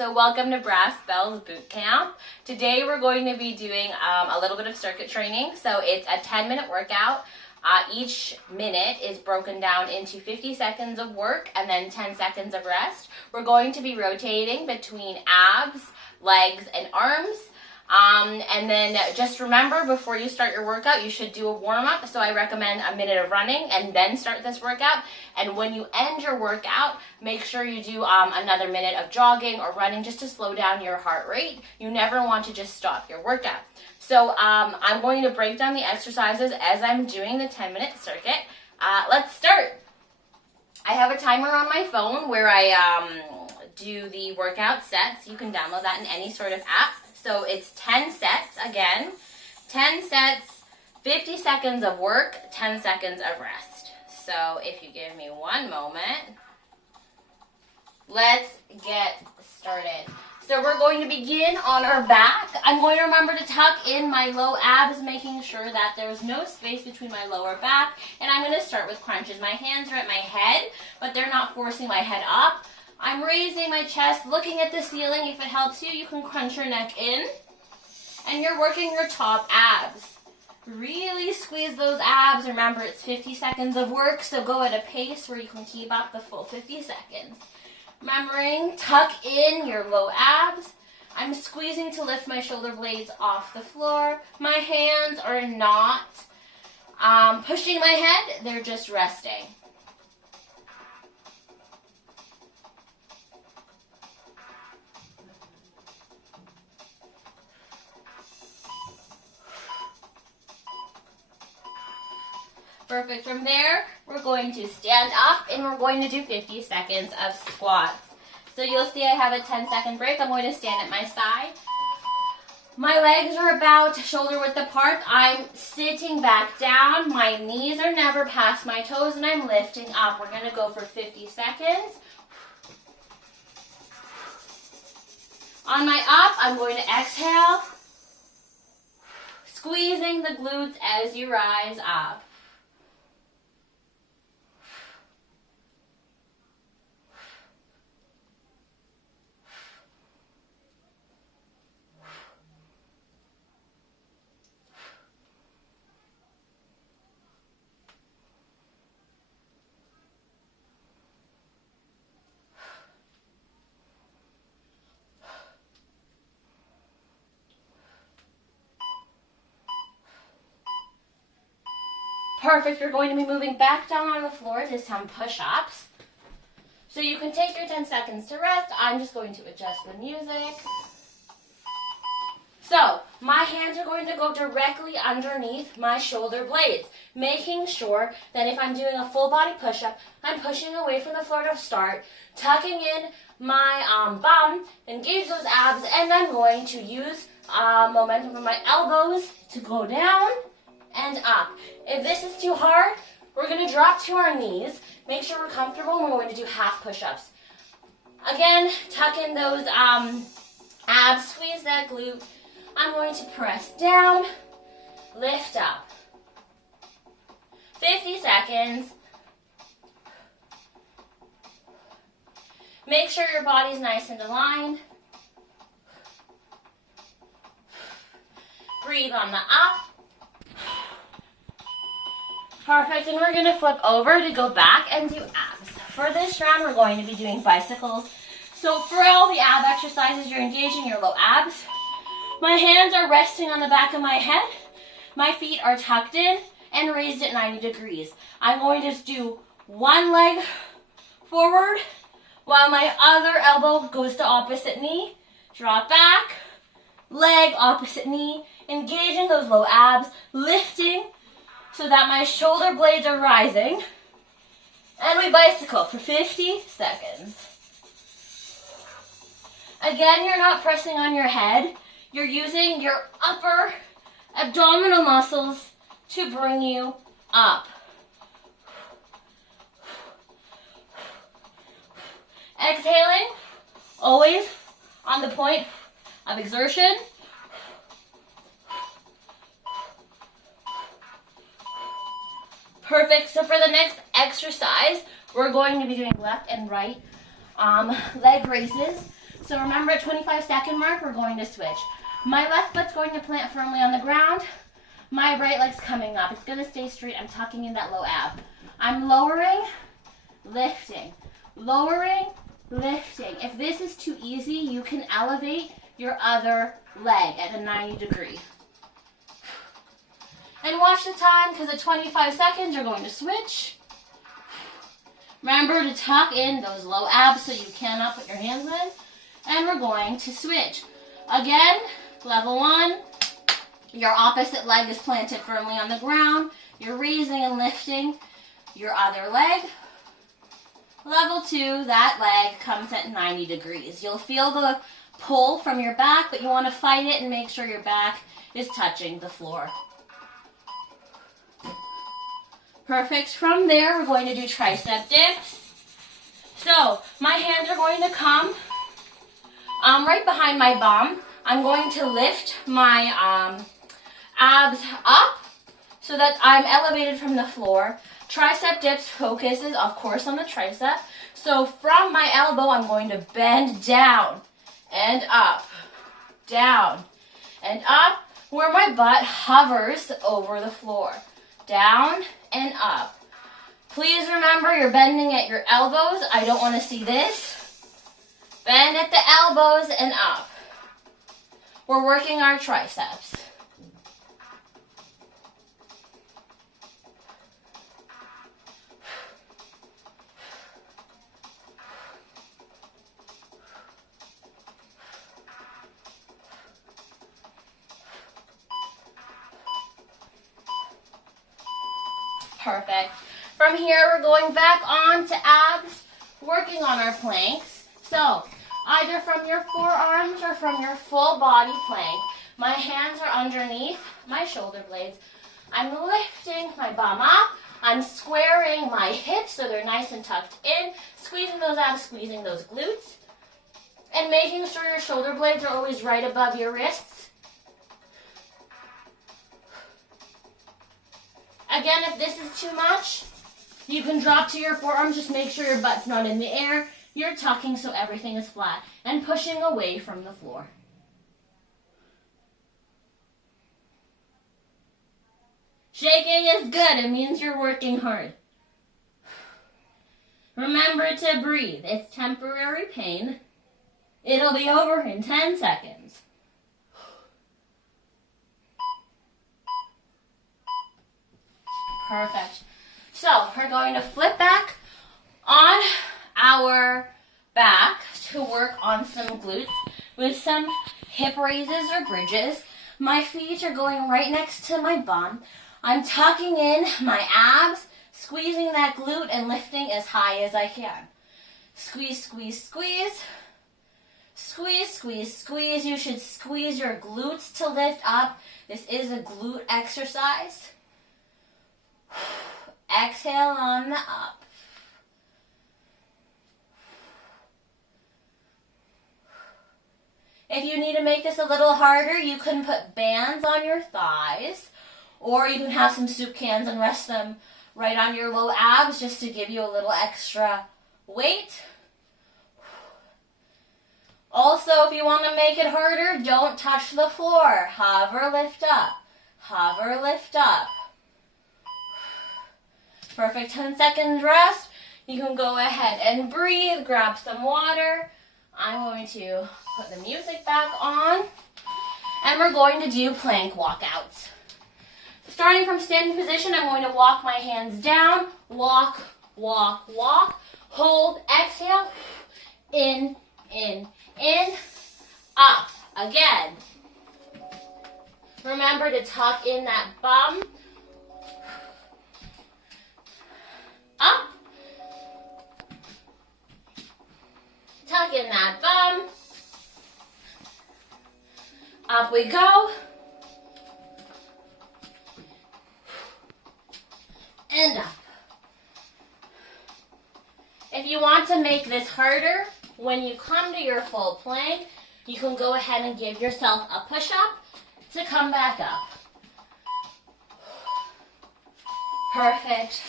So welcome to Brass Bells Bootcamp. Today we're going to be doing a little bit of circuit training. So it's a 10-minute workout. Each minute is broken down into 50 seconds of work and then 10 seconds of rest. We're going to be rotating between abs, legs, and arms. And then just remember, before you start your workout, you should do a warm-up. So I recommend a minute of running and then start this workout. And when you end your workout, make sure you do another minute of jogging or running just to slow down your heart rate. You never want to just stop your workout. So I'm going to break down the exercises as I'm doing the 10-minute circuit. Let's start. I have a timer on my phone where I do the workout sets. You can download that in any sort of app. So it's 10 sets, again, 10 sets, 50 seconds of work, 10 seconds of rest. So if you give me one moment, let's get started. So we're going to begin on our back. I'm going to remember to tuck in my low abs, making sure that there's no space between my lower back. And I'm going to start with crunches. My hands are at my head, but they're not forcing my head up. I'm raising my chest, looking at the ceiling. If it helps you, you can crunch your neck in. And you're working your top abs. Really squeeze those abs. Remember, it's 50 seconds of work, so go at a pace where you can keep up the full 50 seconds. Remembering, tuck in your low abs. I'm squeezing to lift my shoulder blades off the floor. My hands are not pushing my head, they're just resting. Perfect. From there, we're going to stand up and we're going to do 50 seconds of squats. So you'll see I have a 10-second break. I'm going to stand at my side. My legs are about shoulder width apart. I'm sitting back down. My knees are never past my toes and I'm lifting up. We're going to go for 50 seconds. On my up, I'm going to exhale, squeezing the glutes as you rise up. Perfect. You're going to be moving back down on the floor to some push-ups. So you can take your 10 seconds to rest. I'm just going to adjust the music. So my hands are going to go directly underneath my shoulder blades, making sure that if I'm doing a full body push-up, I'm pushing away from the floor to start, tucking in my bum, engage those abs, and I'm going to use momentum from my elbows to go down and up. If this is too hard, we're going to drop to our knees. Make sure we're comfortable, and we're going to do half push-ups. Again, tuck in those abs, squeeze that glute. I'm going to press down, lift up. 50 seconds. Make sure your body's nice and aligned. Breathe on the up. Perfect, and we're going to flip over to go back and do abs. For this round, we're going to be doing bicycles. So for all the ab exercises, you're engaging your low abs. My hands are resting on the back of my head. My feet are tucked in and raised at 90 degrees. I'm going to do one leg forward while my other elbow goes to opposite knee. Drop back, leg, opposite knee, engaging those low abs, lifting so that my shoulder blades are rising. And we bicycle for 50 seconds. Again, you're not pressing on your head. You're using your upper abdominal muscles to bring you up. Exhaling, always on the point of exertion. Perfect. So for the next exercise, we're going to be doing left and right leg raises. So remember, at 25-second mark, we're going to switch. My left foot's going to plant firmly on the ground. My right leg's coming up. It's going to stay straight. I'm tucking in that low ab. I'm lowering, lifting, lowering, lifting. If this is too easy, you can elevate your other leg at a 90 degree. And watch the time, because at 25 seconds, you're going to switch. Remember to tuck in those low abs so you cannot put your hands in. And we're going to switch. Again, level 1, your opposite leg is planted firmly on the ground. You're raising and lifting your other leg. Level 2, that leg comes at 90 degrees. You'll feel the pull from your back, but you want to fight it and make sure your back is touching the floor. Perfect. From there, we're going to do tricep dips. So my hands are going to come right behind my bum. I'm going to lift my abs up so that I'm elevated from the floor. Tricep dips focuses, of course, on the tricep. So from my elbow, I'm going to bend down and up, down and up, where my butt hovers over the floor. Down and up. Please remember, you're bending at your elbows. I don't want to see this. Bend at the elbows and up. We're working our triceps. Perfect. From here, we're going back on to abs, working on our planks. So, either from your forearms or from your full body plank. My hands are underneath my shoulder blades. I'm lifting my bum up. I'm squaring my hips so they're nice and tucked in, squeezing those abs, squeezing those glutes, and making sure your shoulder blades are always right above your wrists. Again, if this is too much, you can drop to your forearms. Just make sure your butt's not in the air. You're tucking so everything is flat and pushing away from the floor. Shaking is good. It means you're working hard. Remember to breathe. It's temporary pain. It'll be over in 10 seconds. Perfect. So we're going to flip back on our back to work on some glutes with some hip raises or bridges. My feet are going right next to my bum. I'm tucking in my abs, squeezing that glute and lifting as high as I can. Squeeze, squeeze, squeeze. Squeeze, squeeze, squeeze. You should squeeze your glutes to lift up. This is a glute exercise. Exhale on the up. If you need to make this a little harder, you can put bands on your thighs, or you can have some soup cans and rest them right on your low abs just to give you a little extra weight. Also, if you want to make it harder, don't touch the floor. Hover, lift up. Hover, lift up. Perfect. 10 seconds rest. You can go ahead and breathe, grab some water. I'm going to put the music back on, and we're going to do plank walkouts. Starting from standing position, I'm going to walk my hands down, walk, walk, walk, hold, exhale, in, up. Again. Remember to tuck in that bum. Up. Tuck in that bum. Up we go. And up. If you want to make this harder, when you come to your full plank, you can go ahead and give yourself a push-up to come back up. Perfect.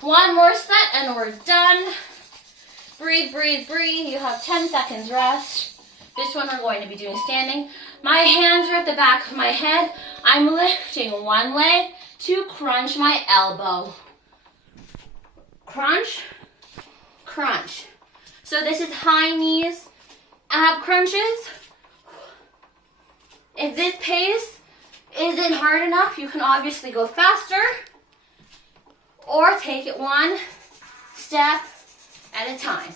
One more set and we're done. Breathe, breathe, breathe. You have 10 seconds rest. This one we're going to be doing standing. My hands are at the back of my head. I'm lifting one leg to crunch my elbow. Crunch, crunch. So this is high knees, ab crunches. If this pace isn't hard enough, you can obviously go faster or take it one step at a time.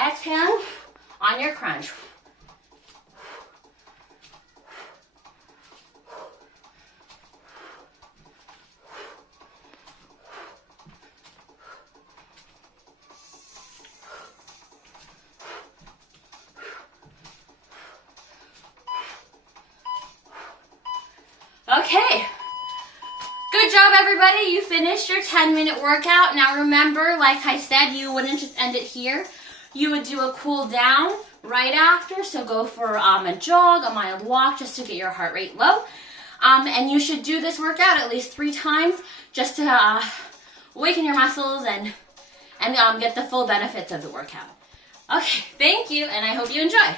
Exhale on your crunch. Okay. Good job, everybody. You finished your 10-minute workout. Now remember, like I said, you wouldn't just end it here. You would do a cool down right after. So go for a jog, a mild walk, just to get your heart rate low. And you should do this workout at least 3 times just to awaken your muscles and get the full benefits of the workout. Okay, thank you, and I hope you enjoy.